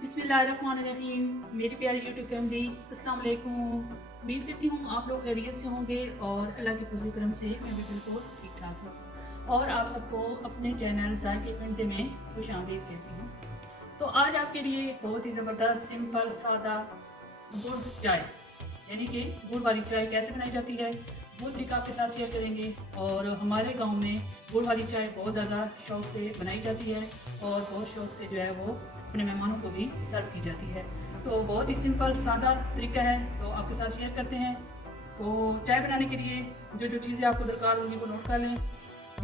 बिस्मिल्लाहिर्रहमानिर्रहीम। मेरी प्यारी यूट्यूब फैमिली, अस्सलाम वालेकुम। उम्मीद करती हूँ आप लोग खैरियत से होंगे और अल्लाह के फजल करम से मैं भी बिल्कुल ठीक ठाक हूँ और आप सबको अपने चैनल जायके घंटे में खुश आमदीद कहती हूँ। तो आज आपके लिए बहुत ही ज़बरदस्त सिंपल सादा गुड़ चाय यानी कि गुड़ वाली चाय कैसे बनाई जाती है वो तरीका आपके साथ शेयर करेंगे। और हमारे गांव में गुड़ वाली चाय बहुत ज़्यादा शौक से बनाई जाती है और बहुत शौक से जो है वो अपने मेहमानों को भी सर्व की जाती है। तो बहुत ही सिंपल सादा तरीका है, तो आपके साथ शेयर करते हैं। तो चाय बनाने के लिए जो जो चीज़ें आपको दरकार होंगी वो नोट कर लें।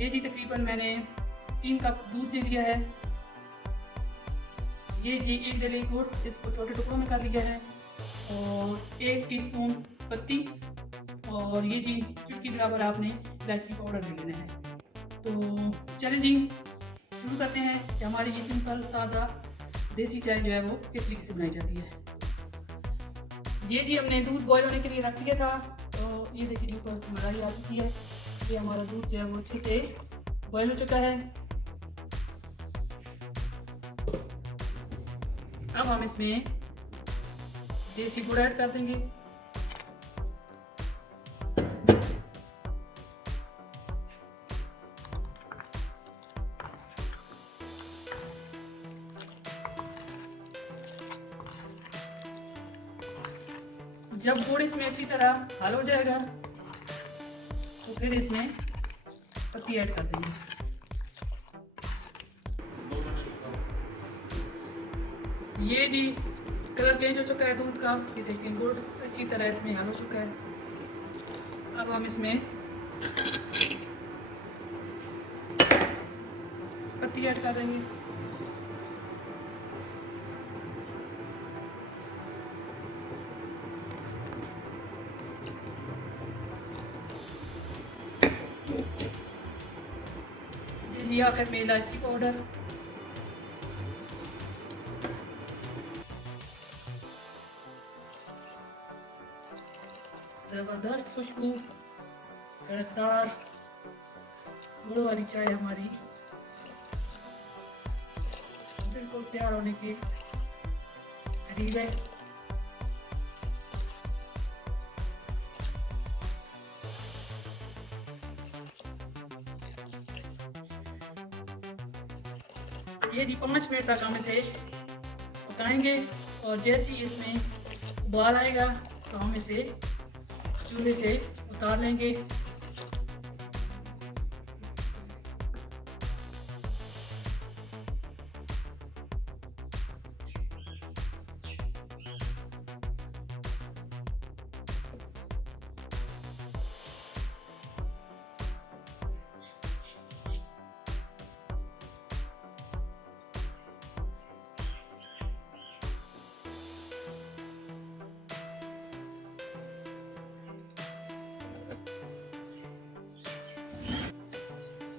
ये जी तकरीबन मैंने 3 कप दूध ले लिया है। ये जी 1 डेली गुड़, इसको छोटे टुकड़ों में कर लिया है। और 1 टीस्पून पत्ती और ये जी चुटकी बराबर आपने इलायची पाउडर ले लेना है। तो चलिए जी शुरू करते हैं कि हमारी ये सिंपल सादा देसी चाय जो है वो किस तरीके से बनाई जाती है। ये जी हमने दूध बॉयल होने के लिए रख दिया था। तो ये देखिए जी ऊपर मलाई आ चुकी है। ये हमारा दूध जो है वो अच्छे से बॉयल हो चुका है। अब हम इसमें देसी गुड़ ऐड कर देंगे। जब गुड़ इसमें अच्छी तरह हल हो जाएगा तो फिर इसमें पत्ती ऐड कर देंगे। ये जी कलर चेंज हो चुका है दूध का। ये देखिए गुड़ अच्छी तरह इसमें हल हो चुका है। अब हम इसमें पत्ती ऐड कर देंगे। ये जी आखिर में इलायची पाउडर। ज़बरदस्त खुशबू, कड़कदार गुड़ वाली चाय हमारी बिल्कुल तैयार होने के करीब है। ये जी 5 मिनट तक हम इसे पकाएंगे और जैसे ही इसमें उबाल आएगा तो हम इसे चूल्हे से उतार लेंगे।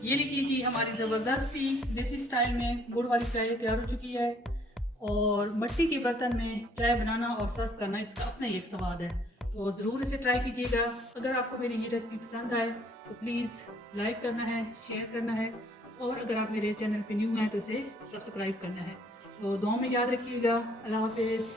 ये लीजिए जी हमारी ज़बरदस्त सी देसी स्टाइल में गुड़ वाली चाय तैयार हो चुकी है। और मिट्टी के बर्तन में चाय बनाना और सर्व करना इसका अपना ही एक स्वाद है। तो ज़रूर इसे ट्राई कीजिएगा। अगर आपको मेरी ये रेसिपी पसंद आए तो प्लीज़ लाइक करना है, शेयर करना है और अगर आप मेरे चैनल पे न्यू हैं तो इसे सब्सक्राइब करना है। तो दुआ में याद रखिएगा। अल्लाह हाफिज़।